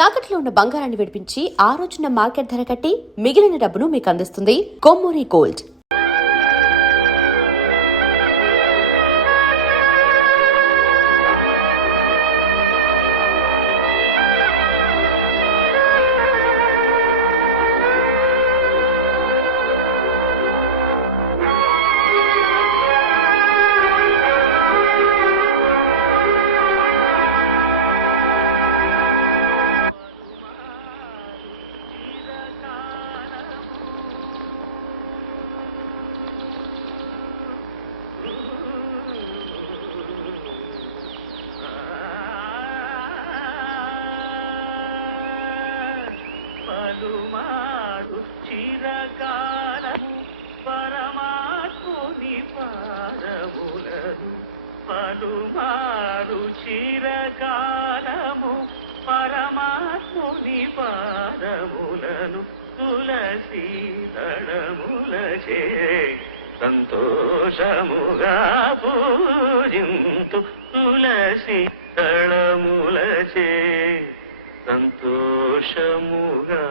తాకట్లో ఉన్న బంగారాన్ని విడిపించి ఆ రోజున మార్కెట్ ధర కట్టి మిగిలిన డబ్బును మీకు అందిస్తుంది కొమ్మూరి గోల్డ్. పలుమారు చిరకాలము పరమాత్ముని పాదములను తులసి దళములచే సంతోషముగా పూజింతు తులసి దళములచే సంతోషముగా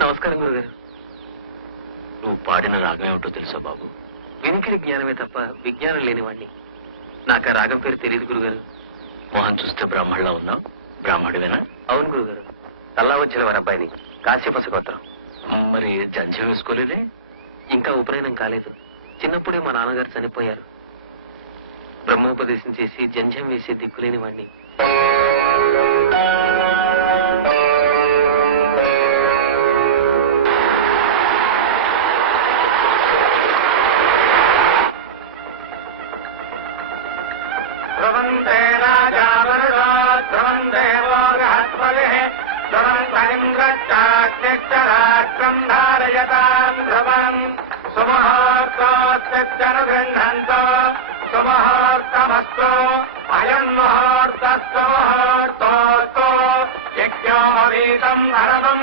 నమస్కారం గురుగారు. నువ్వు పాడిన రాగం ఏమిటో తెలుసా బాబు? వినికిడి జ్ఞానమే తప్ప విజ్ఞానం లేనివాణ్ణి. నాకు ఆ రాగం పేరు తెలియదు గురుగారు. మొహం చూస్తే బ్రాహ్మణులా ఉన్నావు. బ్రాహ్మణుడేనా? అవును గురుగారు. తల్లా వచ్చిన వారి అబ్బాయిని, కాశ్యప గోత్రం. మరి జంధ్యం వేసుకోలేదే? ఇంకా ఉపనయనం కాలేదు. చిన్నప్పుడే మా నాన్నగారు చనిపోయారు. బ్రహ్మోపదేశం చేసి జంధ్యం వేసే దిక్కులేని వాణ్ణి.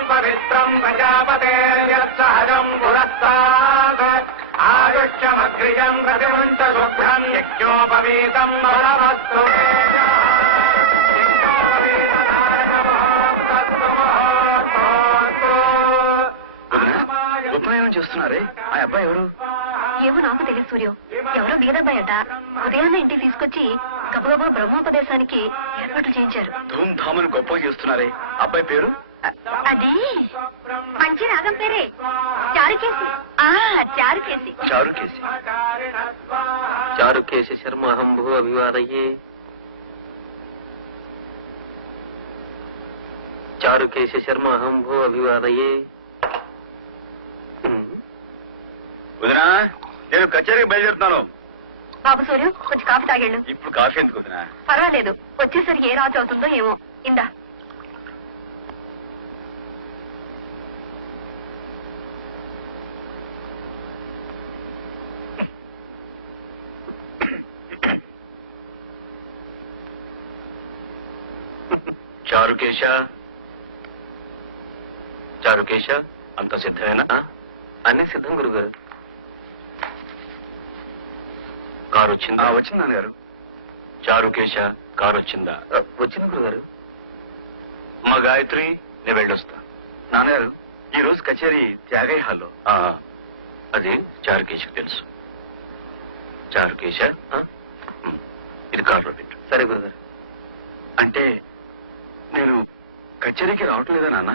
పవిత్రం ప్రజాపతేర్యత్సహజం పురస్తాద్ ఆయుష్యమగ్రియం ప్రతివంచ శుభ్రం యజ్ఞోపవీతం బలమస్తు. ఉపనయనం చేస్తున్నారే, ఆ అబ్బాయి ఎవరు? ఏమో నాకు తెలియదు సూర్యం. ఎవరో బీదబ్బాయట. ఉదయాన్నే ఇంటికి తీసుకొచ్చి గబగబా బ్రహ్మోపదేశానికి ఏర్పాట్లు చేయించారు. ధూమ్ధామని గొప్పగా చేస్తున్నారే, అబ్బాయి పేరు? అది మంచి రాగం పేరే, చారుకేసి. చారుకేసి. చారుకేసి. చారుకేశ శర్మ అహంభూ అభివాదయే. చారుకేశ శర్మ అహంభూ అభివాదయే. వదినా, నేను కచేరీకి బయలుదేరుతున్నాను. బాబు సూర్యం, కొంచెం కాఫీ తాగేళ్ళు. ఇప్పుడు కాఫీ ఎందుకు వదినా? పర్వాలేదు, వచ్చేసరికి ఏ రాజు అవుతుందో ఏమో. ఇందా. చారుకేశ, చారుకేశ, అంత సిద్ధమేనా? అన్నీ సిద్ధం గురుగారు. కారు వచ్చిందా? వచ్చింది నాన్నగారు. చారుకేశ, కారు వచ్చిందా? వచ్చింది గురుగారు. మా గాయత్రి, నేను వెళ్ళొస్తా. నాన్నగారు, ఈ రోజు కచేరీ త్యాగయ్య హాల్లో. అది చారుకేశకు తెలుసు. చారుకేశ, ఇది కారులో పెట్టు. సరే గురుగారు. అంటే నేను కచేరీకి రావట్లేదా నాన్న?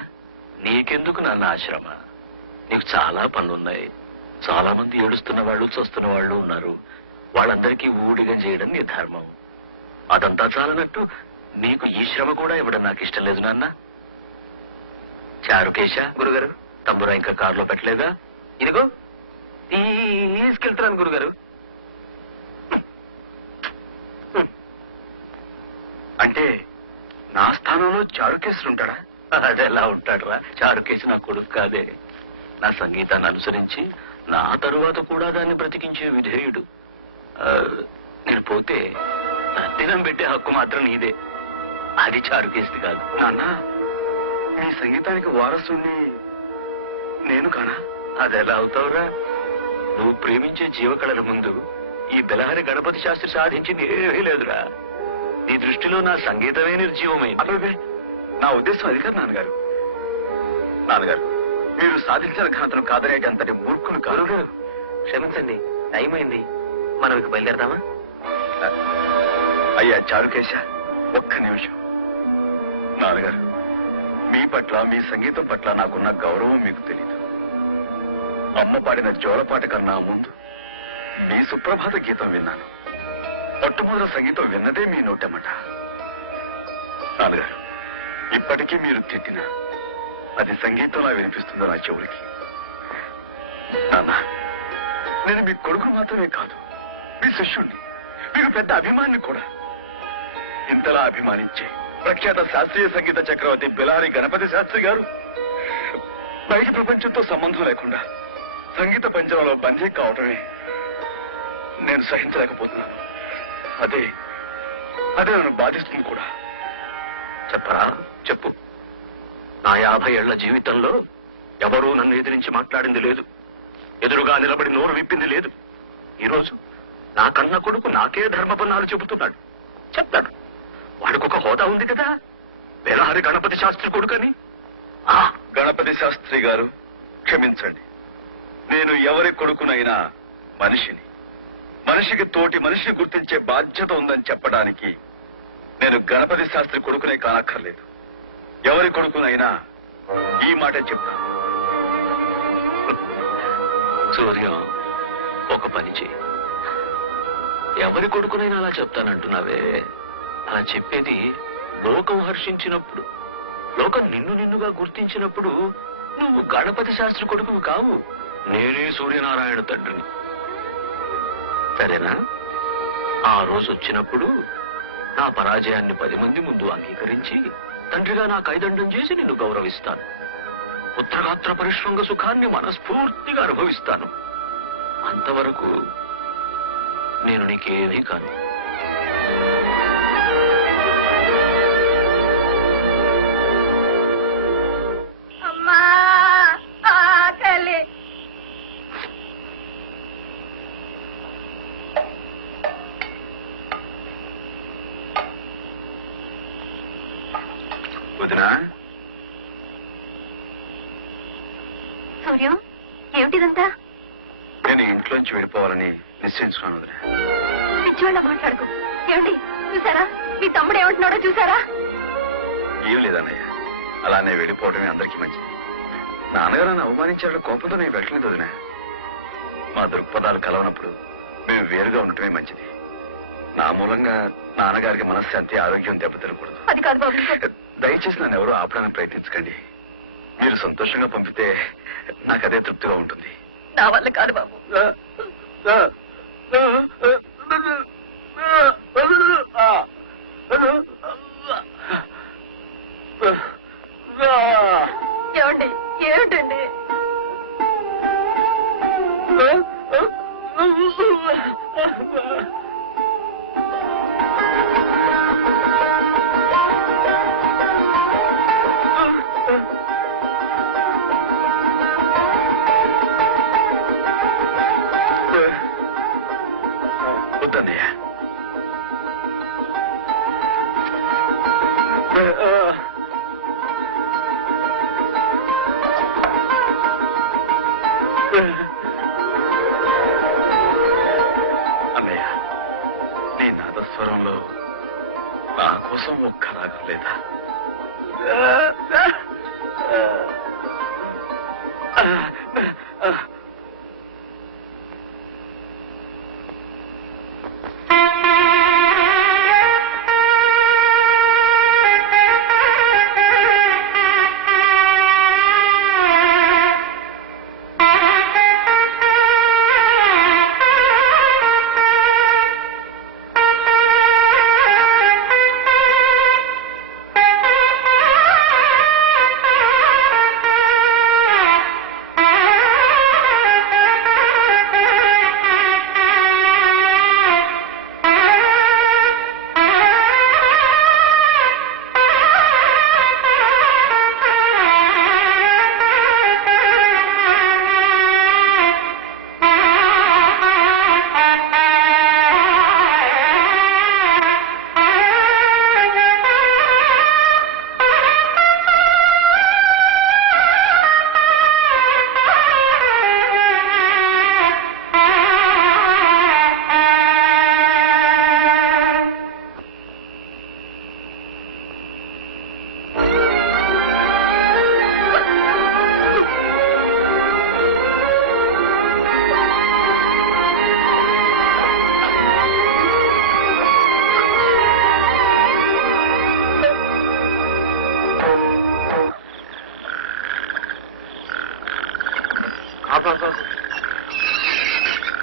నీకెందుకు నాన్న ఆశ్రమ? నీకు చాలా పనులున్నాయి. చాలా మంది ఏడుస్తున్న వాళ్ళు, చూస్తున్న వాళ్ళు ఉన్నారు. వాళ్ళందరికీ ఊడిగం చేయడం నీ ధర్మం. అదంతా చాలనట్టు నీకు ఈ శ్రమ కూడా ఇవ్వడం నాకు ఇష్టం లేదు నాన్న. చారుకేశ, గురుగారు, తమ్మురా ఇంకా కారులో పెట్టలేదా? ఇదిగో తీసుకెళ్తున్నాను గురుగారు. అంటే నా స్థానంలో చారుకేశుడు ఉంటాడా? అదెలా ఉంటాడురా? చారుకేశు నా కొడుకు కాదే. నా సంగీతాన్ని అనుసరించి నా తరువాత కూడా దాన్ని బ్రతికించే విధేయుడు. నేను పోతే తద్దినం పెట్టే హక్కు మాత్రం నీదే. అది చారుకేశుది కాదు. నాన్న, నీ సంగీతానికి వారసుని నేను కానా? అదెలా అవుతావురా? నువ్వు ప్రేమించే జీవకళల ముందు ఈ బెలహరి గణపతి శాస్త్రి సాధించింది ఏమీ లేదురా. నీ దృష్టిలో నా సంగీతమే నిర్జీవమైంది. అదే నా ఉద్దేశం అది కాదు నాన్నగారు. నాన్నగారు, మీరు సాధించిన ఘనతను కాదనేటి అంతటి మూర్ఖులు కాదు. గురుగారు క్షమించండి, టైం అయింది, మనం ఇక బయలుదేరదామా? అయ్యా చారుకేశ, ఒక్క నిమిషం. నాన్నగారు, మీ పట్ల, మీ సంగీతం పట్ల నాకున్న గౌరవం మీకు తెలీదు. అమ్మ పాడిన జోలపాట కన్నా ముందు మీ సుప్రభాత గీతం విన్నాను. మొట్టమొదటి సంగీతం విన్నదే మీ నోటెమ్మట. నాన్నగారు, ఇప్పటికీ మీరు తిట్టినా అది సంగీతంలా వినిపిస్తుందో నా చెవులకి. నాన్న, నేను మీ కొడుకు మాత్రమే కాదు, మీ శిష్యుణ్ణి, మీకు పెద్ద అభిమాని కూడా. ఇంతలా అభిమానించే ప్రఖ్యాత శాస్త్రీయ సంగీత చక్రవర్తి బెలహరి గణపతి శాస్త్రి గారు బయట ప్రపంచంతో సంబంధం లేకుండా సంగీత పంచంలో బందీ కావటమే నేను సహించలేకపోతున్నాను. అదే నన్ను బాధిస్తుంది కూడా. చెప్పరా, చెప్పు. నా 50 ఏళ్ల జీవితంలో ఎవరూ నన్ను ఎదిరించి మాట్లాడింది లేదు, ఎదురుగా నిలబడి నోరు విప్పింది లేదు. ఈరోజు నా కన్న కొడుకు నాకే ధర్మపన్నాలు చెబుతున్నాడు, చెప్తాడు. వాడికొక హోదా ఉంది కదా, బెలహరి గణపతి శాస్త్రి కొడుకని. గణపతి శాస్త్రి గారు, క్షమించండి. నేను ఎవరి కొడుకునైనా మనిషిని, మనిషికి తోటి మనిషిని గుర్తించే బాధ్యత ఉందని చెప్పడానికి నేను గణపతి శాస్త్రి కొడుకునే కానక్కర్లేదు. ఎవరి కొడుకునైనా ఈ మాటే చెప్తాను. సూర్యం, ఒక పని చేయి. ఎవరి కొడుకునైనా అలా చెప్తానంటున్నావే, అలా చెప్పేది లోకం హర్షించినప్పుడు, లోకం నిన్నుగా గుర్తించినప్పుడు నువ్వు గణపతి శాస్త్రి కొడుకు కావు, నేనే సూర్యనారాయణ తండ్రిని. సరేనా? ఆ రోజు వచ్చినప్పుడు నా పరాజయాన్ని 10 మంది ముందు అంగీకరించి తండ్రిగా నా కైదండం చేసి నిన్ను గౌరవిస్తాను. పుత్రగాత్ర పరిశ్రంగ సుఖాన్ని మనస్ఫూర్తిగా అనుభవిస్తాను. అంతవరకు నేను నీకేమీ కాను. అమ్మా ఆకలి. వదినా, సూర్యం, ఏమిటిదంతా? నేను ఇంట్లోంచి వెళ్ళిపోవాలని నిశ్చయించుకున్నాను వదినా. పిచ్చివాళ్ళ మాట్లాడుకో. ఏమిటి చూసారా? మీ తమ్ముడు ఏమంటున్నాడో చూసారా? ఏం లేదన్నయ్య, అలానే వెళ్ళిపోవడమే అందరికీ మంచిది. నాన్నగారు నన్ను అవమానించాడు, కోపంతో నేను వెళ్ళలేదు వదినా. మా దృక్పథాలు కలవనప్పుడు మేము వేరుగా ఉండటమే మంచిది. నా మూలంగా నాన్నగారికి మనశ్శాంతి, ఆరోగ్యం దెబ్బతినకూడదు. అది కాదు బాబు. దయచేసి నన్ను ఎవరూ ఆపడానికి ప్రయత్నించకండి. మీరు సంతోషంగా పంపితే నాకు అదే తృప్తిగా ఉంటుంది. నా వల్ల కాదు బాబు. ఏమండి, ఏమిటండి? వద్దన్నయ్య. అన్నయ్య, నీ నాదస్వరంలో నా కోసం ఒక్క రాగం లేదా?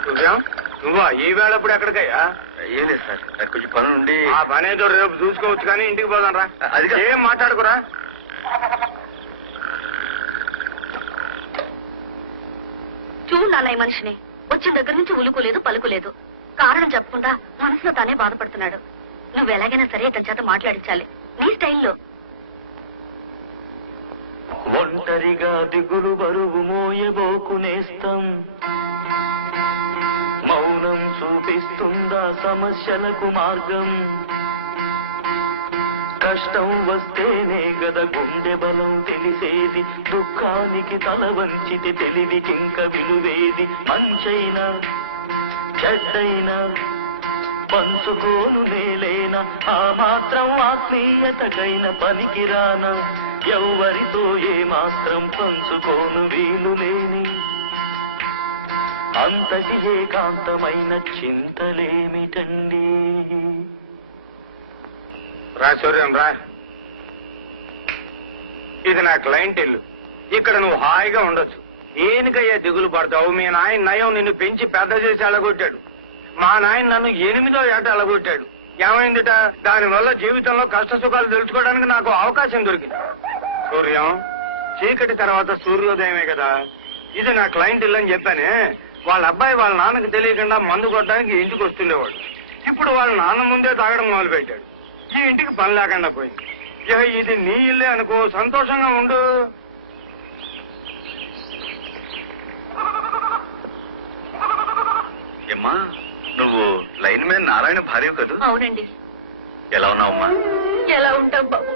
సూర్యం, నువ్వా ఈ వేళ ఇప్పుడు ఎక్కడికయ్యా? ఏం లేదు సార్, కొంచెం పని ఉండి. ఆ పని ఏదో రేపు చూసుకోవచ్చు కానీ ఇంటికి పోదాం రా. అది ఏం మాట్లాడుకురా. చూడాలా ఈ మనిషిని వచ్చిన దగ్గర నుంచి ఉలుకోలేదు పలుకులేదు. కారణం చెప్పకుండా మనసులో తానే బాధపడుతున్నాడు. నువ్వు ఎలాగైనా సరే ఇతని చేత మాట్లాడించాలి నీ స్టైల్లో. ఒంటరిగా దిగులు బరువు మోయబోకునేస్తాం, మౌనం చూపిస్తుందా సమస్యలకు మార్గం. కష్టం వస్తేనే గద గుండె బలం తెలిసేది, దుఃఖానికి తల వంచితే తెలివికింక విలువేది. మంచైనా చెడ్డైనా పంచుకోను నేలేనా, ఆ మాత్రం ఆత్మీయతకైన పనికిరానా. ఎవ్వరితో ఏ మాత్రం పంచుకోను వీలు లేని అంతటి ఏకాంతమైన చింతలేమిటండి. రా సూర్యం రా. ఇది నా క్లయింట్ ఇల్లు. ఇక్కడ నువ్వు హాయిగా ఉండొచ్చు. దేనికయ్యా దిగులు పడతావు? మీ నాయన నయం నిన్ను పెంచి పెద్ద చేసి అలగొట్టాడు. మా నాయన నన్ను 8వ ఏట అలగొట్టాడు. ఏమైందిట? దానివల్ల జీవితంలో కష్ట సుఖాలు తెలుసుకోవడానికి నాకు అవకాశం దొరికింది. సూర్యం, చీకటి తర్వాత సూర్యోదయమే కదా. ఇది నా క్లయింట్ ఇల్లు అని చెప్పానే. వాళ్ళ అబ్బాయి వాళ్ళ నాన్నకి తెలియకుండా మందు కొట్టడానికి ఇంటికి వస్తుండేవాడు. ఇప్పుడు వాళ్ళ నాన్న ముందే తాగడం మొదలు పెట్టాడు. ఈ ఇంటికి పని లేకుండా పోయింది. ఇది నీ ఇల్లే అనుకో, సంతోషంగా ఉండు. ఏమ్మా, నువ్వు లైన్ మీద నారాయణ భార్య కదూ? అవునండి. ఎలా ఉన్నావమ్మా? ఎలా ఉంటాం బాబు?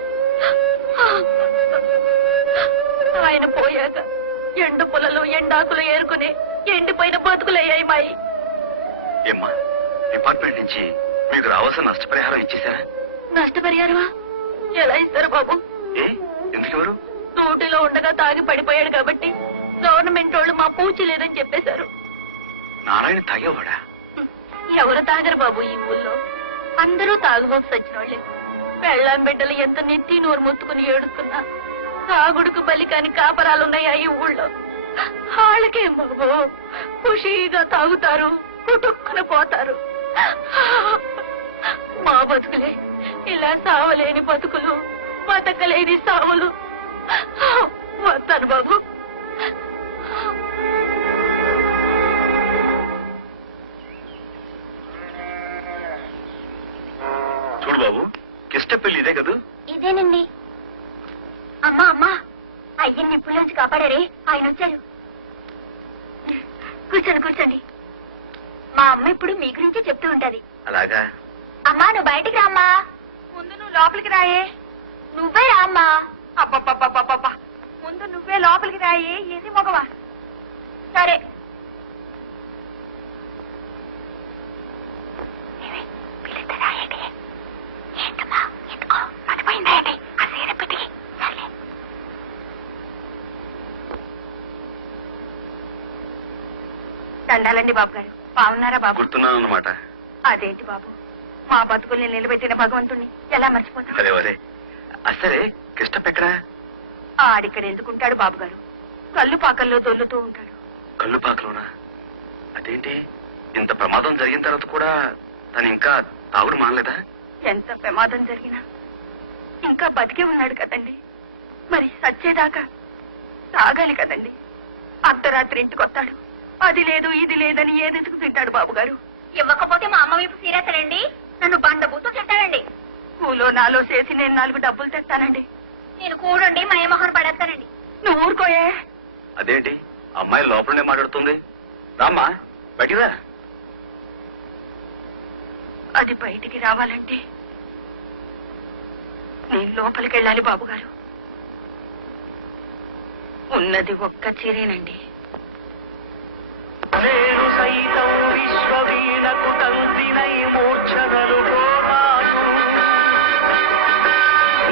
ఆయన పోయాక ఎండు పొలలు ఎండాకులు ఏరుకుని ఎండిపోయిన బతుకులయ్యాయి మాయి. ఏమ్మా, డిపార్ట్మెంట్ నుంచి మీకు రావాల్సిన నష్టపరిహారం ఇచ్చేసారా? నష్టపరిహారమా? ఎలా ఇస్తారు బాబు? ఏ ఎందుకెవరు? డ్యూటీలో ఉండగా తాగి పడిపోయాడు కాబట్టి గవర్నమెంట్ వాళ్ళు మా పూచి లేదని చెప్పేశారు. నారాయణ తాగేవాడా? ఎవరు తాగరు బాబు ఈ ఊళ్ళో. అందరూ తాగుబోతు సచ్చిన వాళ్ళే. పెళ్ళాం బిడ్డలు ఎంత నెత్తి నోరు మొత్తుకుని ఏడుస్తున్నా తాగుడుకు బలి కాని కాపరాలున్నాయా ఈ ఊళ్ళో? వాళ్ళకేం బాబు, ఖుషీగా తాగుతారు, కుటుక్కున పోతారు. మా బతుకులే ఇలా సావలేని బతుకులు, బతకలేని సావులు. వస్తాను బాబు. చూడు బాబు, కిష్టపల్లి ఇదే కదూ? ఇదేనండి. అమ్మా అమ్మా, అయ్యని నిప్పుల్లోంచి కాపాడారే, ఆయన వచ్చారు. కూర్చోండి కూర్చోండి. మా అమ్మ ఇప్పుడు మీ గురించి చెప్తూ ఉంటది. అలాగా? అమ్మా నువ్వు బయటికి రామ్మా. ముందు నువ్వు లోపలికి రాయే. నువ్వే రామ్మా. అబ్బబ్బబ్బబ్బబ్బా, ముందు నువ్వే లోపలికి రాయే. ఏది మగవా? సరే. దండాలండి బాబు గారు. బాగున్నారా బాబు? గుర్తున్నాను అన్నమాట. అదేంటి బాబు, మా బతుకుల్ని నిలబెట్టిన భగవంతుణ్ణి ఎలా మర్చిపోతాం? అదే అదే. సరే, కిష్టప్ ఎక్కడా? ఆడిక్కడ ఎందుకుంటాడు బాబు గారు? కళ్ళు పాకల్లో దొల్లుతూ ఉంటాడు. కళ్ళు పాకలోనా? అదేంటి, ఇంత ప్రమాదం జరిగిన తర్వాత కూడా తను ఇంకా తాగుడు మానలేదా? ఎంత ప్రమాదం జరిగినా ఇంకా బతికే ఉన్నాడు కదండి. మరి సచ్చేదాకా తాగాలి కదండి. అర్ధరాత్రి ఇంటికొస్తాడు. అది లేదు ఇది లేదని ఏదెందుకు తింటాడు బాబు గారు? ఇవ్వకపోతే మా అమ్మ వైపు సీరియతలండి, నన్ను బండబూతో తింటానండి. కూలో నాలో చేసి నేను 4 డబ్బులు తెస్తానండి. నేను కూడండి మా మొహన్ పడేస్తానండి. నువ్వు ఊరుకోయే. అదేంటి, అమ్మాయి లోపలనే మాట్లాడుతుంది? రామ్మా, బయటిరా. అది బయటికి రావాలంటే నేను లోపలికి వెళ్ళాలి బాబు గారు. ఉన్నది ఒక్క చీరేనండి. నేను సైతం విశ్వవీణకు తందినై మూర్ఛనలు పోతాను.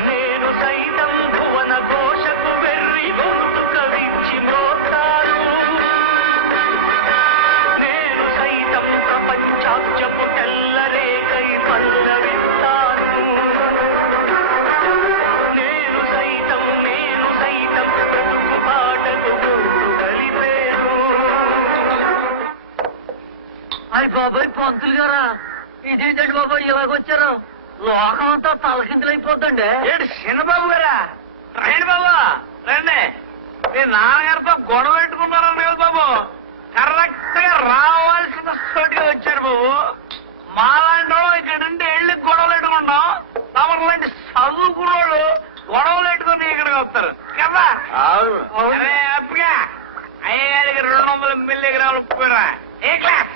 నేను సైతం భువన కోశకు వెర్రి గొంతు కవిచ్చి మోతాను. నేను సైతం ప్రపంచాక్షపు తెల్లరేకై పల్లవిస్తాను. నేను సైతం బ్రతుకు పాటకు గొంతు కలిపి పంతులు గారా ఇదేంటండి బాబా ఇలాగొచ్చారు లోకం అంతా తలకిందులైపోద్దండి. ఏడు చిన్నబాబు గారా రండి బాబు రండి. మీ నాన్నగారితో గొడవ పెట్టుకున్నారన్న కదా బాబు, కరెక్ట్ గా రావాల్సిన చోటుకి వచ్చారు బాబు. మాలాంటి వాళ్ళు ఇక్కడ నుండి వెళ్ళి గొడవలు పెట్టుకుంటాం, తమరు లాంటి చదువుకున్నోళ్ళు గొడవలు పెట్టుకుని ఇక్కడికి వస్తారు కదా. అరే అప్పగా అయ్యేళ్ళకి 200 మిల్లీగ్రాములు పోరా ఏ క్లాస్.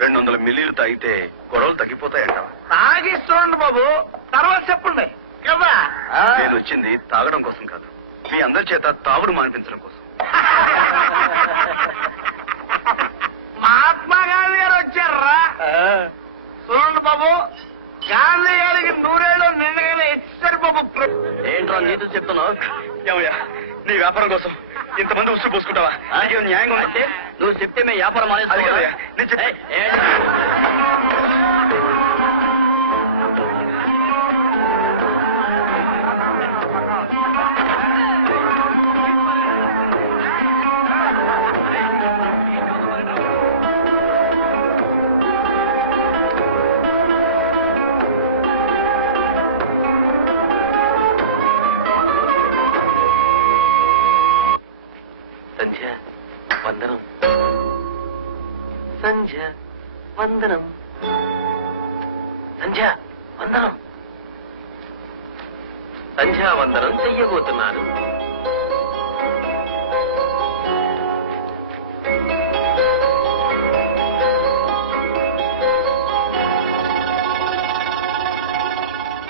200 మిల్లీలు తాగితే గొడవలు తగ్గిపోతాయంట. తాగిస్తుండండి బాబు, తర్వాత చెప్పండి కదా. నేను వచ్చింది తాగడం కోసం కాదు, మీ అందరి చేత తాగుడు మానిపించడం కోసం. మహాత్మా గాంధీ గారు వచ్చారా? చూడండి బాబు, గాంధీ గారికి 100 ఏళ్ళు నిండగానే ఇచ్చారు బాబు. ఏంట్రా నీతులు చెప్తున్నావు? ఏమయ్యా, నీ వ్యాపారం కోసం ఇంతమంది ఉసురు పోసుకుంటావా? నీకేం న్యాయంగా ఉంటే నువ్వు చెప్తే మేము వ్యాపారం అది కదయ్యా, నేను చెప్పే సంధ్య వందనం, సంధ్య వందనం, సంధ్య వందనం, సంధ్యావందనం చెయ్యబోతున్నాను.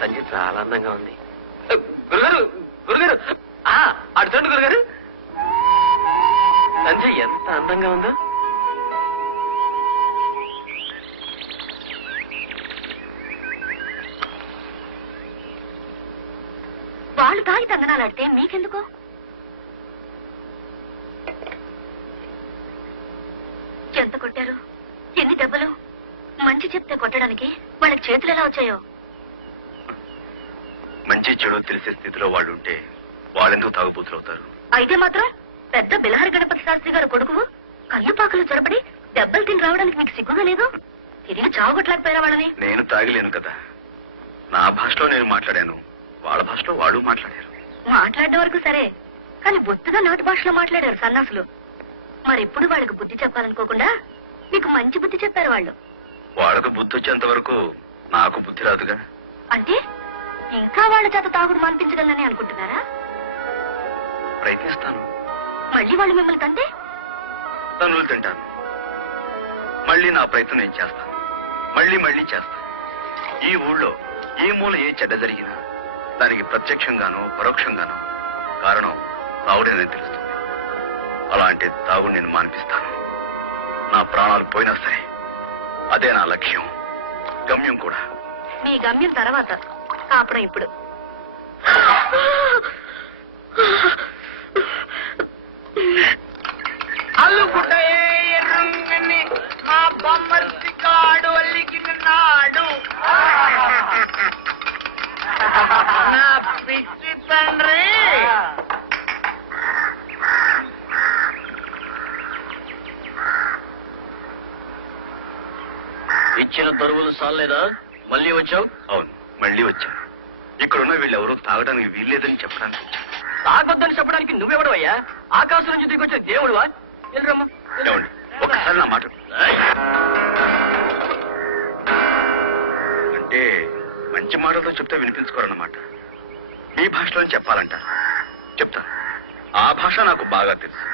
సంధ్య చాలా అందంగా ఉంది. గురుగారు గురుగారు అటు చూడండి గురుగారు, సంధ్య ఎంత అందంగా ఉందో. వాళ్ళు తాగి తందనాలాడితే మీకెందుకు? ఎంత కొట్టారు? ఎన్ని దెబ్బలు? మంచి చెప్తే కొట్టడానికి వాళ్ళకి చేతులు ఎలా వచ్చాయో. మంచి చెడు తెలిసే స్థితిలో వాళ్ళు ఉంటే వాళ్ళెందుకు తాగుబోతులవుతారు? అయితే మాత్రం పెద్ద బిలహరి గణపతి శాస్త్రి గారు కొడుకు కళ్ళుపాకలు చొరబడి దెబ్బలు తిని రావడానికి మీకు సిగ్గుగా లేదు? తిరిగి చావుగొట్టలేకపోయినా వాళ్ళని. నేను తాగిలేను కదా, నా భాషలో నేను మాట్లాడాను, వాళ్ళ భాషలో వాళ్ళు మాట్లాడారు. మాట్లాడడం వరకు సరే, కానీ బొత్తుగా నాటు భాషలో మాట్లాడారు సన్నాసులు. మరెప్పుడు వాళ్ళకి బుద్ధి చెప్పాలనుకోకుండా మీకు మంచి బుద్ధి చెప్పారు వాళ్ళు. వాళ్ళకు బుద్ధి వచ్చేంత వరకు నాకు బుద్ధి రాదుగా. అంటే ఇంకా వాళ్ళ చేత తాగుడు మానిపించగలనని అనుకుంటున్నారా? ప్రయత్నిస్తాను. మళ్ళీ వాళ్ళు మిమ్మల్ని తంటే? తనులు తింటాను. మళ్ళీ నా ప్రయత్నం నేను చేస్తాను, మళ్ళీ చేస్తాను. ఈ ఊళ్ళో ఏ మూల ఏ చెడ్డ జరిగినా దానికి ప్రత్యక్షంగానో పరోక్షంగానో కారణం తాగుడేనని తెలుస్తుంది. అలాంటి తాగుడు నేను మానిపిస్తాను. నా ప్రాణాలు పోయినా సరే అదే నా లక్ష్యం, గమ్యం కూడా. మీ గమ్యం తర్వాత, కాపురం ఇప్పుడు. అల్లుకుంటే ఎర్రంగని మా బొమ్మర్తి కాడు అల్లికిన నాడు నా పిచ్చి తండ్రి. ఇచ్చిన దరువులు సాలేదా? మళ్ళీ వచ్చావు? అవును, మళ్ళీ వచ్చాను. ఇక్కడున్న వీళ్ళెవరూ తాగడానికి వీల్లేదని చెప్పడానికి వచ్చాను. తాగొద్దని చెప్పడానికి నువ్వెవడవయ్యా? ఆకాశం నుంచి దిగొచ్చిన దేవుడువా? వెళ్ళరమ్మా. ఏమండి, ఒక్కసారి నా మాట. అంటే మంచి మాటలతో చెప్తే వినిపించుకోరన్నమాట. మీ భాషలో చెప్పాలంట. చెప్తా, ఆ భాష నాకు బాగా తెలుసు.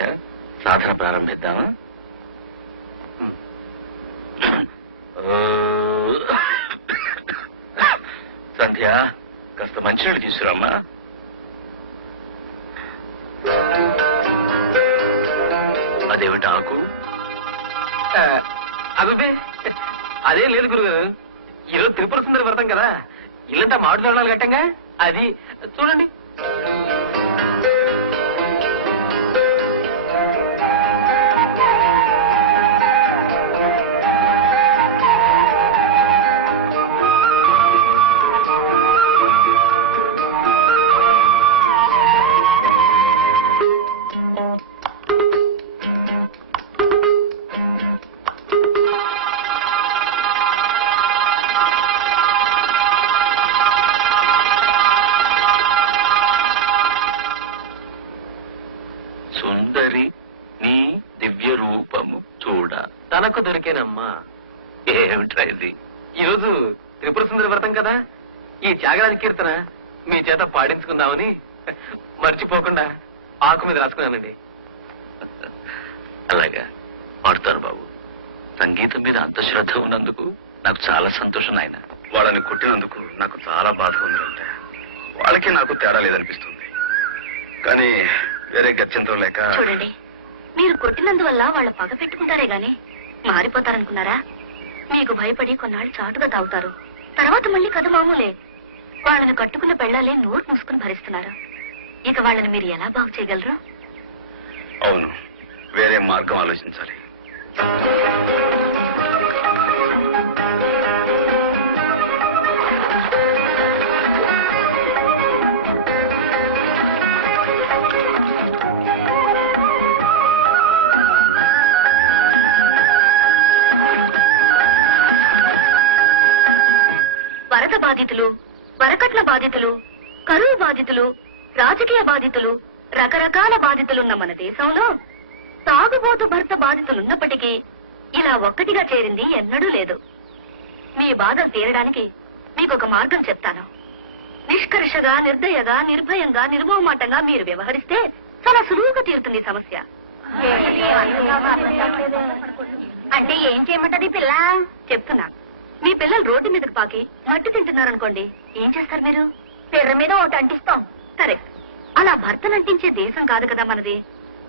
సంధ్య, సాధన ప్రారంభిద్దామా? సంధ్య, కాస్త మంచినీళ్ళు తీసుకురామ్మా. అదేమిటి ఆకు? అదే అదేం లేదు గురుగారు, ఈరోజు త్రిపుర సుందరి వ్రతం కదా, ఇల్లంతా మామిడి తోడాలు కట్టంగా, అది చూడండి. సుందరి నీ దివ్య రూపము చూడ. తనకు దొరికేనమ్మా. ఏమిట్రా ఇది? ఈరోజు త్రిపుర సుందరి వ్రతం కదా, ఈ త్యాగరాజ కీర్తన మీ చేత పాడించుకుందామని మర్చిపోకుండా ఆకు మీద రాసుకున్నానండి. అలాగా, పాడుతాను బాబు. సంగీతం మీద అంత శ్రద్ధ ఉన్నందుకు నాకు చాలా సంతోషం నాయన. వాళ్ళని కొట్టినందుకు నాకు చాలా బాధగా ఉందంటే, వాళ్ళకి నాకు తేడా లేదనిపిస్తుంది. కానీ వేరే గత్యంతో లేక... చూడండి, మీరు కొట్టినందువల్ల వాళ్ళ పగ పెట్టుకుంటారే గాని మారిపోతారనుకున్నారా? మీకు భయపడి కొన్నాళ్ళు చాటుగా తాగుతారు, తర్వాత మళ్ళీ కథ మామూలే. వాళ్ళని కట్టుకున్న పెళ్ళాలే నోరు మూసుకుని భరిస్తున్నారు. ఇక వాళ్ళని మీరు ఎలా బాగు చేయగలరు? అవును, వేరే మార్గం ఆలోచించాలి. వరద బాధితులు, వరకట్న బాధితులు, కరువు బాధితులు, రాజకీయ బాధితులు, రకరకాల బాధితులున్న మన దేశంలో తాగుబోతు భర్త బాధితులున్నప్పటికీ ఇలా ఒక్కటిగా చేరింది ఎన్నడూ లేదు. మీ బాధలు తీరడానికి మీకొక మార్గం చెప్తాను. నిష్కర్షగా, నిర్దయగా, నిర్భయంగా, నిర్మోహమాటంగా మీరు వ్యవహరిస్తే చాలా సులువుగా తీరుతుంది సమస్య. అంటే ఏం చేయమంటది పిల్ల? చెప్తున్నా. మీ పిల్లలు రోడ్డు మీదకి పాకి మట్టి తింటున్నారనుకోండి, ఏం చేస్తారు మీరు? పిర్ర మీద ఒకటి అంటిస్తాం. కరెక్ట్. అలా భర్తను అంటించే దేశం కాదు కదా మనది,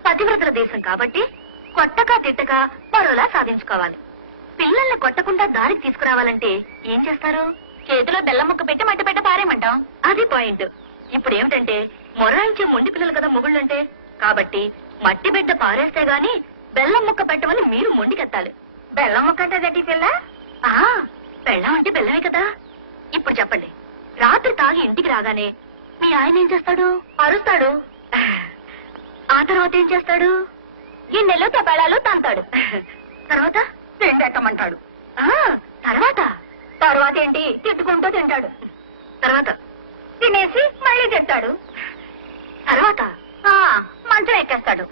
పతివ్రతల దేశం. కాబట్టి కొట్టక తిట్టక మరోలా సాధించుకోవాలి. పిల్లల్ని కొట్టకుండా దారికి తీసుకురావాలంటే ఏం చేస్తారు? చేతిలో బెల్లం ముక్క పెట్టి మట్టి పెట్ట పారేయమంటాం. అది పాయింట్. ఇప్పుడు ఏమిటంటే, మొరాయించే మొండి పిల్లలు కదా మొగుళ్ళంటే. కాబట్టి మట్టి బిడ్డ పారేస్తే గాని బెల్లం ముక్క పెట్టమని మీరు మొండికెత్తాలి. బెల్లం ముక్క అంటే గట్టి పిల్ల? బెల్లం అంటే బెల్లమే కదా. ఇప్పుడు చెప్పండి, రాత్రి తాగి ఇంటికి రాగానే మీ ఆయన ఏం చేస్తాడు? అరుస్తాడు. ఆ తర్వాత ఏం చేస్తాడు? గిన్నెలు తెపాళాలు తంతాడు. తర్వాత తిండెట్టమంటాడు. తర్వాత తర్వాత ఏంటి? తిట్టుకుంటూ తింటాడు. తర్వాత తినేసి మళ్ళీ తింటాడు. తర్వాత మంచం ఎక్కేస్తాడు.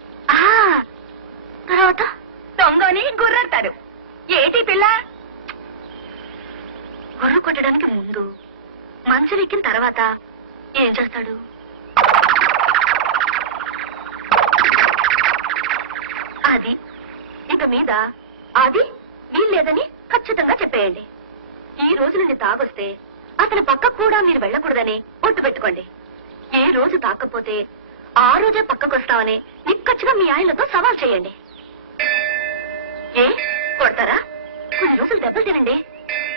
తర్వాత దొంగని గుర్రెడతాడు. ఏటి పిల్ల? గొర్రె కొట్టడానికి ముందు, మంచం ఎక్కిన తర్వాత ఏం చేస్తాడు? అది ఇక మీద అది వీల్లేదని ఖచ్చితంగా చెప్పేయండి. ఈ రోజు నుండి తాగొస్తే అతని పక్కకు కూడా మీరు వెళ్ళకూడదని ఒట్టు పెట్టుకోండి. ఏ రోజు తాకపోతే ఆ రోజే పక్కకొస్తామని నిక్కచ్చిగా మీ ఆయనతో సవాల్ చేయండి. ఏ కొడతారా? కొన్ని రోజులు దెబ్బలు తినండి.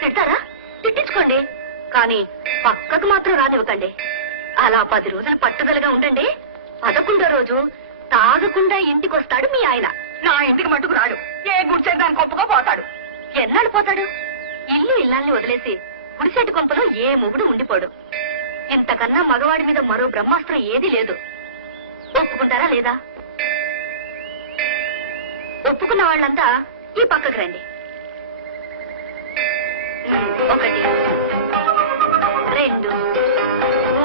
తిడతారా? తిట్టించుకోండి. కానీ పక్కకు మాత్రం రానివ్వకండి. అలా 10 రోజులు పట్టుదలగా ఉండండి. 11వ రోజు తాగకుండా ఇంటికొస్తాడు మీ ఆయన. నా ఇంటికి మట్టుకు రాడు. ఏ గుడిచేదాన్ని కొంపగా పోతాడు. ఎన్నాళ్ళు పోతాడు? ఇల్లు ఇల్లాల్ని వదిలేసి గుడిసెట్టు కొంపలో ఏ మొగుడు ఉండిపోడు. ఇంతకన్నా మగవాడి మీద మరో బ్రహ్మాస్త్రం ఏదీ లేదు. ఒప్పుకుంటారా లేదా? ఒప్పుకున్న వాళ్ళంతా ఈ పక్కకు రండి. 1 2 3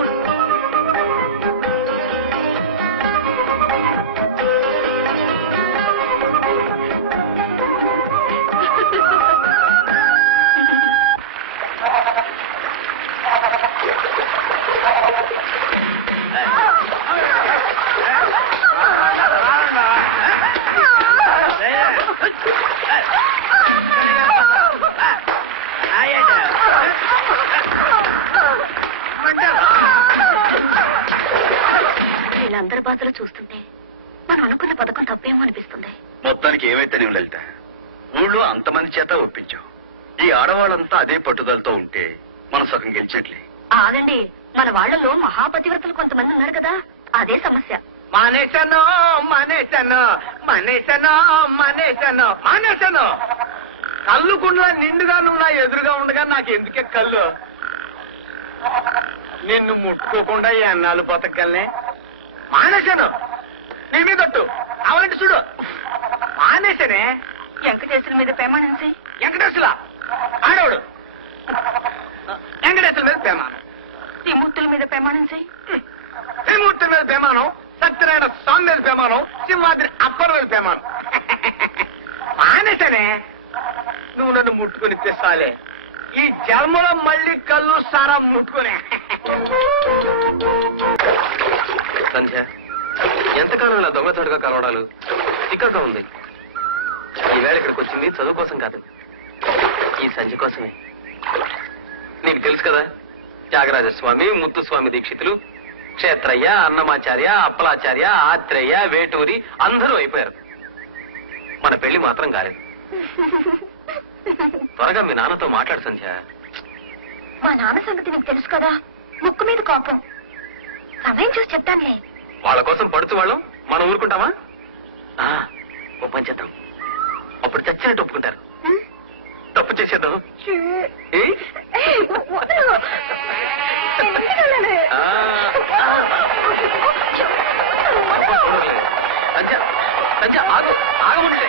అందరి బాధలు చూస్తుంటే మనం అనుకున్న పథకం తప్పేమో అనిపిస్తుంది. మొత్తానికి ఏమైతే నువ్వు లలిత, ఊళ్ళో అంతమంది చేత ఒప్పించావు. ఈ ఆడవాళ్ళంతా అదే పట్టుదలతో ఉంటే మనం సగం గెలిచినట్లే. ఆగండి, మన వాళ్ళలో మహాపతివ్రతలు కొంతమంది ఉన్నారు కదా, అదే సమస్య. మానేశాను మానేశాను మానేశాను మానేశాను మానేశాను. కళ్ళు కుండ్లా నిండుగా నువ్వు నా ఎదురుగా ఉండగా నాకు ఎందుకే కళ్ళు? నిన్ను ముట్టుకోకుండా ఈ అన్నాలు బతకల్నే. మానేశాను, నీ మీదొట్టు అవలంటి చూడు. మానేశానే. వెంకటేశ్వర మీద ప్రమాణం చెయ్యి. వెంకటేశ్వర ఆడవుడు. వెంకటేశ్వర మీద ప్రమాణం, త్రిమూర్తుల మీద ప్రమాణం చెయ్యి. త్రిమూర్తుల మీద ప్రమాణం, సత్యనారాయణ స్వామి మీద ప్రమాణం, సింహాద్రి అప్పర్ మీద ప్రమాణం. మానేశానే. నువ్వు నన్ను ముట్టుకుని తెస్తాలే. ఈ జన్మలో మళ్ళీ కళ్ళు సారా ముట్టుకునే. సంధ్య, ఎంతకాలం ఇలా దొంగతోడుగా కలవడాలు చిక్కగా ఉంది. ఈవేళ ఇక్కడికి వచ్చింది చదువు కోసం కాదు, ఈ సంధ్య కోసమే. నీకు తెలుసు కదా, త్యాగరాజస్వామి, ముత్తుస్వామి దీక్షితులు, క్షేత్రయ్య, అన్నమాచార్య, అప్పలాచార్య, ఆత్రేయ, వేటూరి అందరూ అయిపోయారు. మన పెళ్లి మాత్రం కాలేదు. త్వరగా మీ నాన్నతో మాట్లాడు సంధ్య. మా నాన్న సంగతి నీకు తెలుసు కదా, ముక్కు మీద కోపం. సమయం చూసి చెప్తానులే. వాళ్ళ కోసం పడుతూ వాళ్ళం మనం ఊరుకుంటామా? ఓ పని చేద్దాం, అప్పుడు చచ్చినట్టు ఒప్పుకుంటారు. తప్పు చేసేద్దాం. ఏయ్? సంధ్య, సంధ్య, ఆగు, ఆగముండే.